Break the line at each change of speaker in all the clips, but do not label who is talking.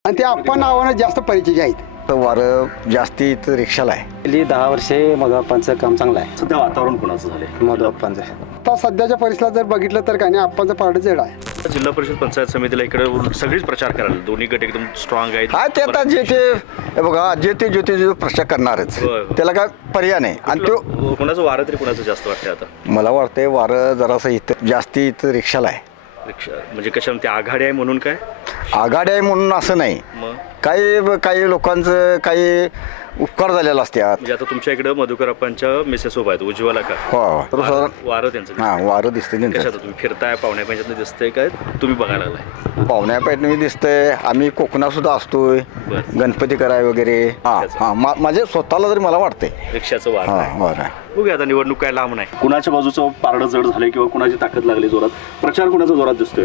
आणि ते आप्पा नावानं जास्त परिचय आहेत.
तर वारं जास्तीत रिक्षाला आहे.
गेली 10 वर्षे मधुआप्पांचं काम चांगलं आहे.
सध्या वातावरण कोणाचं झालंय?
मधुआप्पांचं
आता सध्याच्या परिसरात जर बघितलं तर काय नाही, आप्पांचं पारडं जड आहे.
जिल्हा परिषद पंचायत समितीला इकडे सगळीच प्रचार करायला दोन्ही गट एकदम स्ट्रॉंग आहेत.
हा ते आता जे ते हे बघा जे ते जो प्रश्न करणारच
होय.
त्याला काय पर्याय नाही. आणि तो
कोणाचं वारं तरी कोणाचं जास्त वाटतंय आता?
मला वाटतंय वारं जरासं इथं जास्तीत रिक्षाला आहे.
रिक्षा म्हणजे कशा ते आघाडी आहे म्हणून काय?
आघाडी आहे म्हणून असं नाही,
मग
काही लोकांचं काही उपकार झालेला असतात.
म्हणजे आता तुमच्या इकडे मधुकरप्पांच्या मिसेस उभा आहेत उज्ज्वला का?
हो तर
वारं त्यांचं
हां वारं दिसते
कशात
त्यांचं.
तुम्ही फिरताय पाहुण्या पंचायत दिसतंय काय तुम्ही बघायला लागलाय?
पाहुण्या पैठणी दिसतंय. आम्ही कोकणात सुद्धा असतोय
बरं.
गणपती कराय वगैरे. हां हां माझे स्वतःला जरी मला वाटतंय
रिक्षाचं वारं आहे.
हां वारं आहे.
बघूया आता निवडणूक काय लांब नाही. कुणाच्या बाजूचं पारडं जड झालंय किंवा कुणाची ताकद लागली जोरात? प्रचार कुणाचा जोरात दिसतोय?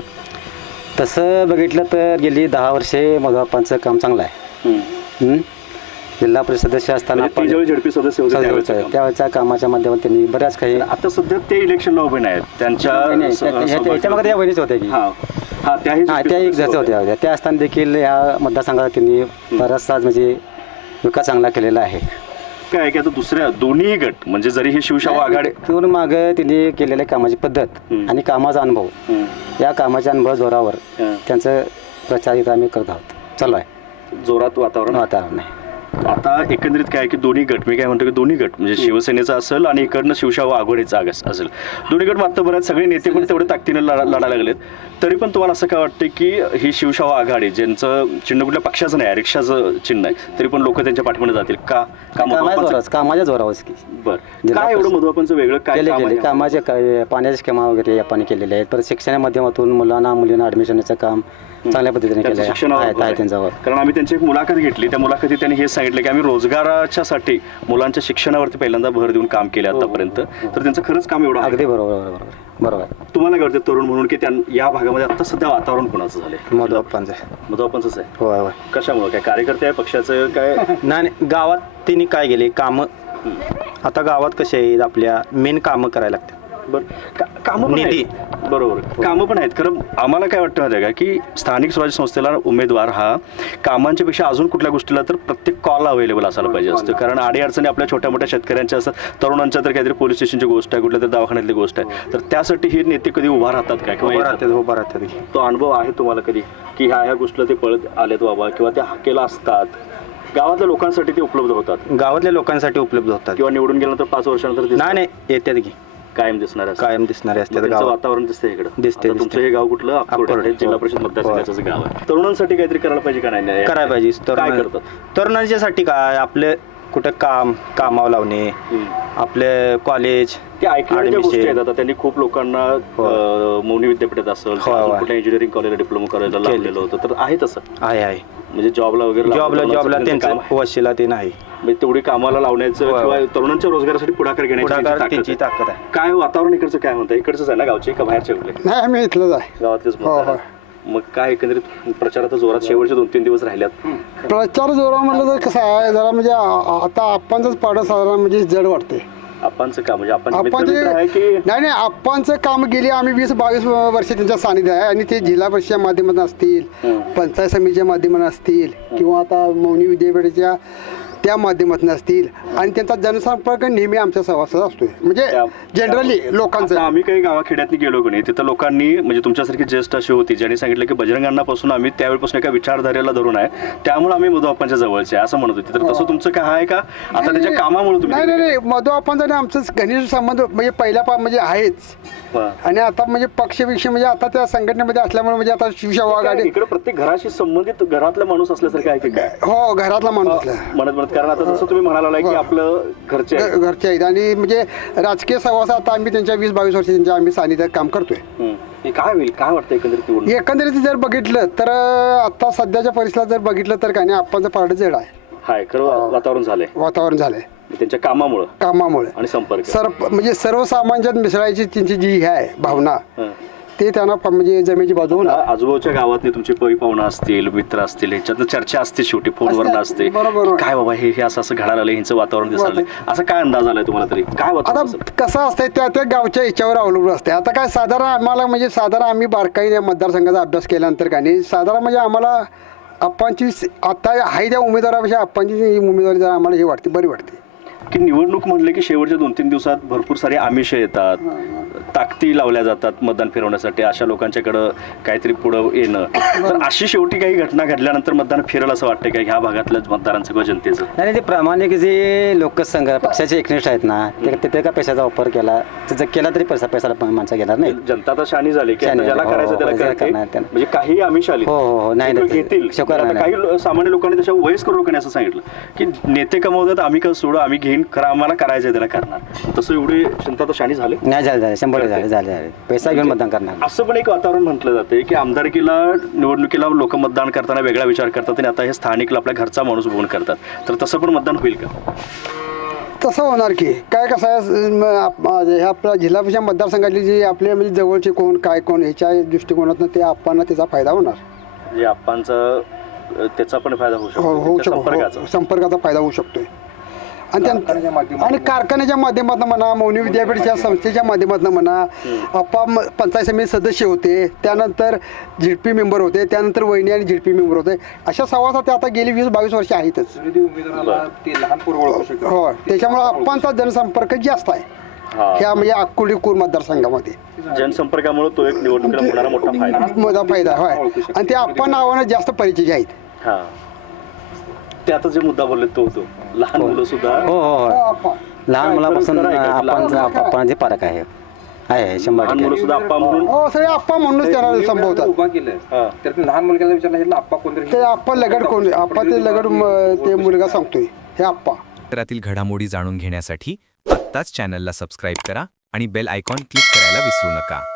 तसं बघितलं तर गेली 10 वर्षे मधुआप्पांचं काम चांगलं आहे. जिल्हा परिषद सदस्य असताना
म्हणजे ते ज्यावेळी झडपी सदस्य होते त्यावेळेचं काम.
त्यावेळेच्या कामाच्या माध्यमातून त्यांनी बऱ्याच काही
आता सध्या ते इलेक्शनला उभे नाहीत
त्याच्यामध्ये या वहिनीच होत्या की
हा हा त्याही
हा त्या एक जसं होत्या त्या असताना देखील या मतदारसंघात त्यांनी बराचसा म्हणजे विकास चांगला केलेला आहे.
काय आहे की आता दुसऱ्या दोन्ही गट म्हणजे जरी हे शिवशाह आघाडी
तिथून मागं त्यांनी केलेल्या कामाची पद्धत आणि कामाचा अनुभव, या कामाच्या अनुभव जोरावर त्यांचं प्रचार इथं आम्ही करत आहोत. चालू आहे
जोरात वातावरण
आहे.
आता एकंदरीत काय आहे की दोन्ही गट मी काय म्हणतो की दोन्ही गट म्हणजे शिवसेनेचा असेल आणि इकडनं शिवशाह आघाडीचा असेल. दोन्ही गट मात्र बऱ्याच सगळे नेते पण तेवढे ताकदीने लढायला लागलेत. तरी पण तुम्हाला असं काय वाटतं की ही शिवशाह आघाडी ज्यांचं चिन्ह कुठल्या पक्षाचं नाही रिक्षाचं चिन्ह आहे तरी पण लोक त्यांच्या पाठीमागे जातील का?
कामाच्या जोरावरच की.
बरं काय एवढं मधुआप्पांचं वेगळं काय काम आहे?
कामाचे काय पाण्याच्या स्कीमा वगैरे आपण केलेले आहेत. परत शिक्षणाच्या माध्यमातून मुलींना ऍडमिशनचं काम चांगल्या पद्धतीने केलं आहे त्यांच्यावर.
कारण आम्ही त्यांची एक मुलाखत घेतली. त्या मुलाखतीत त्यांनी हे सांगितलं की आम्ही रोजगाराच्यासाठी मुलांच्या शिक्षणावरती पहिल्यांदा भर देऊन काम केले आतापर्यंत. तर त्यांचं खरंच काम एवढं
अगदी बरोबर.
तुम्हाला काय वाटतं तरुण म्हणून की या भागामध्ये आता सध्या वातावरण कोणाचं झालंय?
मधुआप्पांचं
आहे.
होय.
कशामुळे काय कार्यकर्ते आहे पक्षाचं काय?
नाही गावात त्यांनी काय केले कामं. आता गावात कसे आहेत आपल्या मेन कामं करायला लागतात.
कामं
निधी.
बरोबर कामं पण आहेत. खरं आम्हाला काय वाटतं माहिती आहे का की स्थानिक स्वराज्य संस्थेला उमेदवार हा कामांच्या पेक्षा अजून कुठल्या गोष्टीला तर प्रत्येक कॉल अवेलेबल असायला पाहिजे असतं. कारण अडीअडचणी आपल्या छोट्या मोठ्या शेतकऱ्यांच्या असतात, तरुणांच्या तर काहीतरी पोलीस स्टेशनची गोष्ट आहे, कुठल्या तरी दवाखान्यातली गोष्ट आहे. तर त्यासाठी हे नेते कधी उभा राहतात काय किंवा
उभा राहतात.
तो अनुभव आहे तुम्हाला कधी की ह्या गोष्टीला ते पळत आलेत बाबा किंवा त्या हाकेला असतात गावातल्या लोकांसाठी ते उपलब्ध होतात?
गावातल्या लोकांसाठी उपलब्ध होतात
किंवा निवडून गेल्यानंतर 5 वर्षानंतर
नाही येतात की
कायम दिसणारे
असतात.
गावात वातावरण दिसतंय इकडे
दिसते.
तुमचं हे गाव कुठलं? अक्कोट जिल्हा परिषद मतदारसंघाचं गाव आहे. तरुणांसाठी काहीतरी करायला पाहिजे का नाही?
करायला पाहिजे.
काय करतात
तरुणांच्यासाठी काय आपले कुठं कामावर लावणे, आपले कॉलेज
ते ऐकण्याच्या गोष्टी आहेत. आता त्यांनी खूप लोकांना मौनी विद्यापीठात असेल कुठल्या इंजिनिअरिंग कॉलेजला डिप्लोमा करायला लावलेलं होतं. तर आहे तसं
आहे
म्हणजे जॉबला वगैरे
जॉबला त्यांचं वशिला ते नाही
म्हणजे तेवढी कामाला लावण्याचं किंवा तरुणांच्या रोजगारासाठी पुढाकार घेण्याची
ताकद आहे.
काय वातावरण इकडचं काय म्हणतं? इकडचंच आहे ना गावचे का बाहेरचे कुठले?
नाही आम्ही इथलंच आहे.
गावातलेच. मग काय एकंदरीत प्रचार आता जोरात शेवटचे 2-3 दिवस राहिल्यात.
प्रचार जोरा म्हटलं तर कसं आहे जरा म्हणजे आता आप्पांचंच पारडं साधारण म्हणजे जड वाटते.
आप्पांचं काम म्हणजे
नाही आप्पांचं काम गेली आम्ही 20-22 वर्ष त्यांच्या सानिध्य आहे. आणि ते जिल्हा परिषदेच्या माध्यमातून असतील, पंचायत समितीच्या माध्यमातून असतील किंवा आता मौनी विद्यापीठाच्या त्या माध्यमातून असतील आणि त्यांचा जनसंपर्क नेहमी आमच्या सहवासात असतोय. म्हणजे जनरली लोकांचं
आम्ही काही गावाखेड्यातनी गेलो की नाही तिथं लोकांनी म्हणजे तुमच्यासारखी ज्येष्ठ अशी होती ज्यांनी सांगितलं की बजरंगांनापासून आम्ही त्यावेळेपासून एका विचारधारेला धरून आहे त्यामुळे आम्ही मधुआप्पांच्या जवळचे असं म्हणत होते. तर तसं तुमचं काय आहे का आता त्याच्या कामामुळे तुम्ही?
नाही मधुआप्पांचा आणि आमचं घनिष्ठ संबंध म्हणजे पहिल्या म्हणजे आहेच. आणि आता म्हणजे पक्षविषयी म्हणजे आता त्या संघटनेमध्ये असल्यामुळे म्हणजे आता शिवशाह आघाडी
इकडे प्रत्येक घराशी संबंधित घरातला माणूस असल्यासारखं आहे की काय?
हो घरातला माणूस
म्हणत कारण आता जसं तुम्ही म्हणाला की आपलं घरचे
आहेत आणि म्हणजे राजकीय सहवास आता आम्ही त्यांच्या 20-22 वर्ष त्यांच्या आम्ही सानिध्यात काम करतोय.
काय होईल काय वाटतं
एकंदरीत जर बघितलं तर आता सध्याच्या परिसरात जर बघितलं तर काय नाही आप्पांचं पारडं जड आहे.
खरं
वातावरण झालंय
त्यांच्या कामामुळे आणि संपर्क
म्हणजे सर्वसामान्यात मिसळायची त्यांची जी आहे भावना ते त्यांना म्हणजे जमेची बाजू
आजूबाजूच्या गावातले तुमचे पाहुणा असतील मित्र असतील ह्याच्यात चर्चा असते शेवटी फोनवर नसते काय बाबा हे असं घडायला आलं ह्यांचं वातावरण दिसायला असं काय अंदाज आलाय तुम्हाला तरी काय
आता कसं असतंय त्या गावच्या ह्याच्यावर अवलंबून असते. आता काय साधारण आम्हाला म्हणजे आम्ही बारकाईने मतदारसंघाचा अभ्यास केल्यानंतर काय नाही साधारण म्हणजे आम्हाला आप्पांची आता आहे त्या उमेदवारापेक्षा आप्पांची उमेदवारी जरा आम्हाला हे वाटते, बरी वाटते.
की निवडणूक म्हणले की शेवटच्या 2-3 दिवसात भरपूर सारी आमिष येतात, ताकदी लावल्या जातात मतदान फिरवण्यासाठी, अशा लोकांच्याकडं काहीतरी पुढं येणं. तर अशी शेवटी काही घटना घडल्यानंतर मतदान फिरेल असं वाटतं का ह्या भागातल्या मतदारांचं किंवा जनतेचं?
नाही ते प्रामाणिक जे लोकसंघ पक्षाचे एकनिष्ठ आहेत ना, ते तिथे का पैशाचा वापर केला, जर केला तरी पैशाला माणसं घेणार नाही.
जनता तर शानी झाली की आता
शानी
ज्याला
झाली.
करायचं
हो,
त्याला
हो, ज्याला
करते.
करणार त्याला.
म्हणजे काही आमिष आली
हो, नाही,
ते
नाही,
घेतील.
शोका
आता
नाही.
काही सामान्य लोकांनी तशा वयस्कर लोकांनी असं सांगितलं की नेते कमवतात, आम्ही कसं सोडू, आम्ही घेईन, खरं आम्हाला करायचं त्याला करणार. तसं एवढी जनता तर शानी झाली.
नाही झाले 100% झाले पैसा घेऊन मतदान करणार.
असं पण एक वातावरण म्हटलं जाते की आमदारकीला निवडणुकीला लोक मतदान करताना वेगळा विचार करतात आणि आता हे स्थानिकला आपल्या घरचा माणूस बघून करतात. तर तसं पण मतदान होईल का?
तसं होणार की काय कसं आहे, हे आपल्या जिल्हा परिषद मतदारसंघातली जी आपले म्हणजे जवळचे कोण काय कोण ह्याच्या दृष्टिकोनातून ते आप्पांना त्याचा फायदा होणार.
म्हणजे आप्पांचा त्याचा पण फायदा होऊ
होऊ
शकतो, संपर्काचा.
शकतो, संपर्काचा फायदा होऊ शकतोय. आणि कारखान्याच्या माध्यमातून म्हणा, मौनी विद्यापीठच्या संस्थेच्या माध्यमातून म्हणा, आप्पा पंचायत समिती सदस्य होते, त्यानंतर झिडपी मेंबर होते, त्यानंतर वहिनी आणि झिडपी मेंबर होते. अशा सहवासात ते आता गेली 20-22 वर्ष आहेतच. हो, त्याच्यामुळे आप्पांचा जनसंपर्क जास्त आहे ह्या म्हणजे अक्कोली कूर मतदारसंघामध्ये.
जनसंपर्कामुळे तो एक निवडणुकीला होणारा मोठा फायदा.
मोठा फायदा होय. आणि ते आप्पा नावानं जास्त परिचय आहेत.
हा, ते आता जे मुद्दा बोलले तो होतो, लहान मुलं सुद्धा
हो हो हो
आप्पा
लहान मुलापासून
खरं आहे का?
आपण जे पारक आहे 100%.
लहान मुलं सुद्धा आप्पा म्हणून
हो, सगळे आप्पा म्हणूनच त्यांना संभवतात.
उभा केलं तर ते लहान मुलग्याला विचारलं आप्पा कोणतरी
ते आप्पा लगड कोण, आप्पा ते लगड ते मुलगा सांगतोय हे आप्पा.
क्षेत्रातील घडामोडी जाणून घेण्यासाठी आत्ताच चॅनलला सबस्क्राईब करा आणि बेल आयकॉन क्लिक करायला विसरू नका.